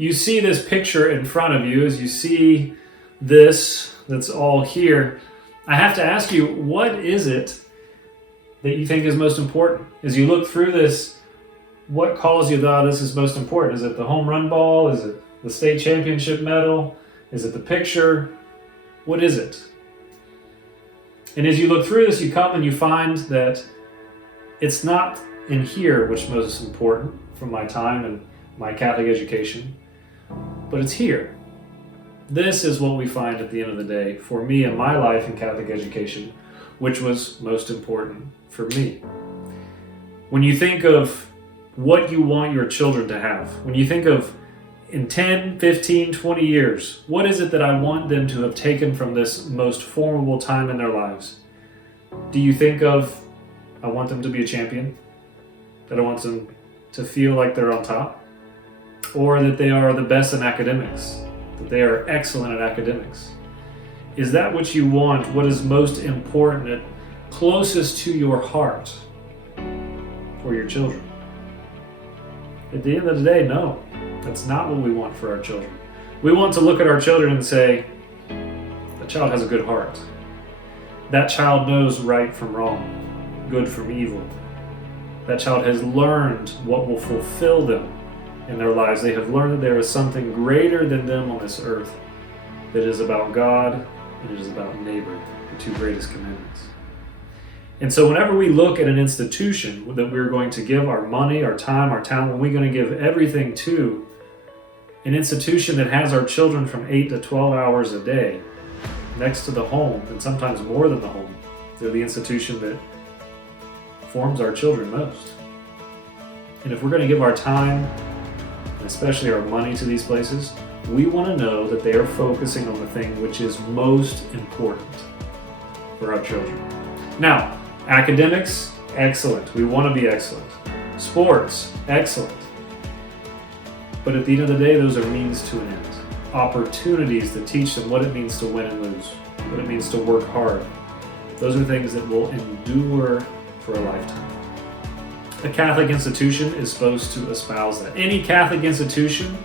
you see this picture in front of you, as you see this that's all here, I have to ask you, what is it that you think is most important? As you look through this, what calls you that this is most important? Is it the home run ball? Is it the state championship medal? Is it the picture? What is it? And as you look through this, you come and you find that it's not in here which is most important from my time and my Catholic education, but it's here. This is what we find at the end of the day for me in my life in Catholic education, which was most important for me. When you think of what you want your children to have, when you think of in 10, 15, 20 years, what is it that I want them to have taken from this most formidable time in their lives? Do you think of, I want them to be a champion? That I want them to feel like they're on top? Or that they are the best in academics? That they are excellent at academics? Is that what you want? What is most important, closest to your heart for your children? At the end of the day, no. That's not what we want for our children. We want to look at our children and say, that child has a good heart. That child knows right from wrong, good from evil. That child has learned what will fulfill them in their lives. They have learned that there is something greater than them on this earth that is about God and it is about neighbor, the two greatest commandments. And so whenever we look at an institution that we're going to give our money, our time, our talent, when we're going to give everything to, an institution that has our children from 8 to 12 hours a day next to the home, and sometimes more than the home, they're the institution that forms our children most. And if we're going to give our time, and especially our money to these places, we want to know that they are focusing on the thing which is most important for our children. Now, academics, excellent. We want to be excellent. Sports, excellent. But at the end of the day, those are means to an end. Opportunities that teach them what it means to win and lose, what it means to work hard. Those are things that will endure for a lifetime. A Catholic institution is supposed to espouse that. Any Catholic institution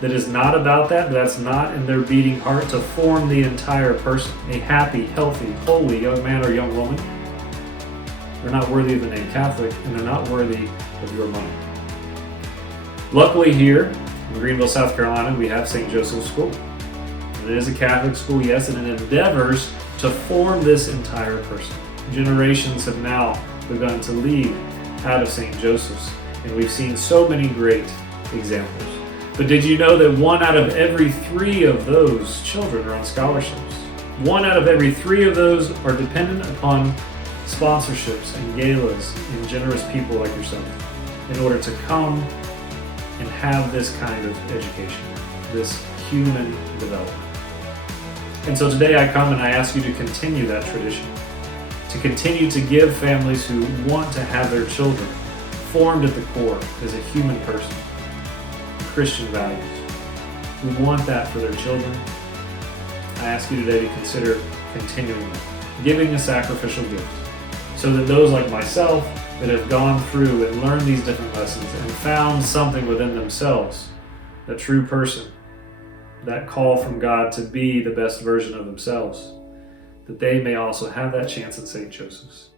that is not about that, that's not in their beating heart to form the entire person, a happy, healthy, holy young man or young woman, they're not worthy of the name Catholic, and they're not worthy of your money. Luckily here in Greenville, South Carolina, we have St. Joseph's School. And it is a Catholic school, yes, and it endeavors to form this entire person. Generations have now begun to lead out of St. Joseph's, and we've seen so many great examples. But did you know that 1 out of every 3 of those children are on scholarships? 1 out of every 3 of those are dependent upon sponsorships and galas and generous people like yourself in order to come and have this kind of education, this human development. And so today I come and I ask you to continue that tradition, to continue to give families who want to have their children formed at the core as a human person, Christian values, who want that for their children. I ask you today to consider continuing that, giving a sacrificial gift, so that those like myself that have gone through and learned these different lessons and found something within themselves, a true person, that call from God to be the best version of themselves, that they may also have that chance at St. Joseph's.